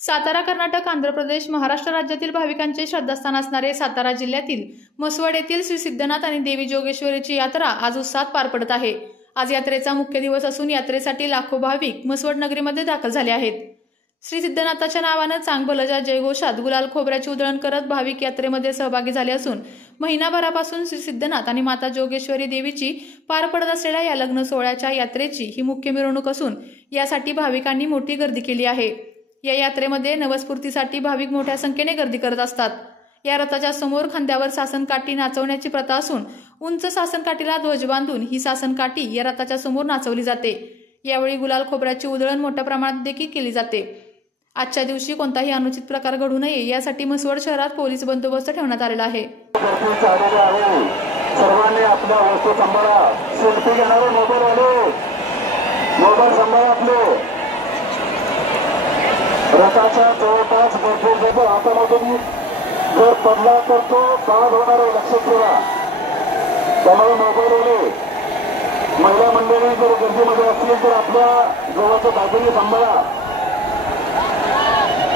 सातारा, कर्नाटक, आंध्र प्रदेश, महाराष्ट्र राज्यातील भाविकांचे श्रद्धास्थान असणारे सातारा जिल्ह्यातील म्हसवड येथील श्री सिद्धनाथ आणि देवी जोगेश्वरीची यात्रा आज उत्साहात पार पडत आहे। आज यात्रेचा मुख्य दिवस असून यात्रेसाठी लाखो भाविक म्हसवड नगरीमध्ये दाखल झाले आहेत। श्री सिद्धनाथाच्या नावाने चांगभलच्या जयघोषात गुलाल खोबऱ्याची उधळण करत भाविक यात्रेमध्ये सहभागी झाले असून महिनाभरापासून श्री सिद्धनाथ आणि माता जोगेश्वरी देवीची पार पडत असलेल्या या लग्न सोहळ्याच्या यात्रेची ही मुख्य मिरवणूक असून यासाठी भाविकांनी मोठी गर्दी केली आहे। या यात्रेमध्ये नवस्फूर्तीसाठी भाविक मोठ्या संख्येने गर्दी करत असतात। या रथाच्या समोर खांद्यावर सासनकाठी नाचवण्याची प्रथा असून उंच सासनकाठीला ध्वज बांधून ही सासनकाठी या रथाच्या समोर नाचवली जाते। यावेळी गुलाल खोबऱ्याची उधळण मोठ्या प्रमाणात देखील केली जाते। आजच्या दिवशी कोणताही अनुचित प्रकार घडू नये यासाठी म्हसवड शहरात पोलीस बंदोबस्त ठेवण्यात आलेला आहे। सर्वांनी आपल्या वस्तू सांभाळा, सेल्फी घेणारे मोबाईल सांभाळा आपले। रथाच्या जवळपास भरपूर हातामधून जर पडला तर तो बाद होणार आहे, लक्षात ठेवा। त्यामुळे मोबाईलवाले महिला मंडळी जर गर्दीमध्ये असतील तर आपल्या जवळच्या दागिने सांभाळा,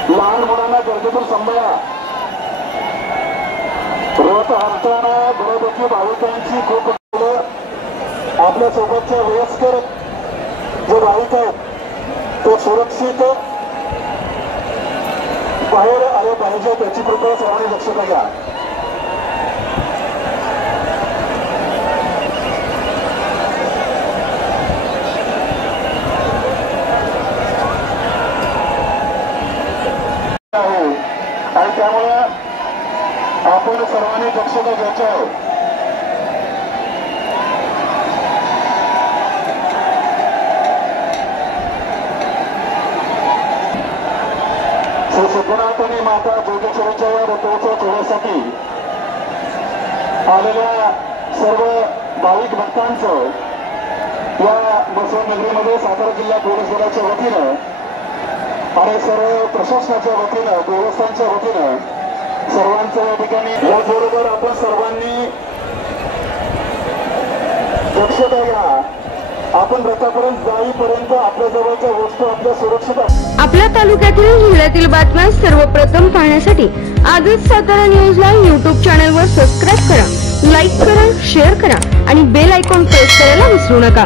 लहान मुलांना गर्दीतून सांभाळा। रथ हालताना बरोबरची भाविकांची खूप आपल्या सोबतच्या वयस्कर जे भाविक आहेत ते सुरक्षित बाहेर आले पाहिजे, त्याची कृपया सर्वांनी लक्षात घ्या। आणि त्यामुळे आपण सर्वांनी दक्षता घ्यायची आहे। श्री सिद्धनाथ आणि माता जोगेश्वरीच्या या रथोत्सव सोहळ्यासाठी आलेल्या सर्व भाविक भक्तांचं या म्हसवड नगरीमध्ये सातारा जिल्हा पोलीस दलाच्या वतीनं आणि सर्व प्रशासनाच्या वतीनं, देवस्थानच्या वतीनं सर्वांचं या ठिकाणी याचबरोबर आपण सर्वांनी दक्षता घ्या। आपण रथापर्यंत जाईपर्यंत आपल्या जवळच्या वस्तू आपल्या सुरक्षित असतात। आपल्या तालुक्यातील जिल्ह्यातील बातम्या सर्वप्रथम पाहण्यासाठी आजच सातारा न्यूजला YouTube चॅनलवर सबस्क्राईब करा, लाईक करा, शेअर करा आणि बेल आयकॉन प्रेस करायला विसरू नका।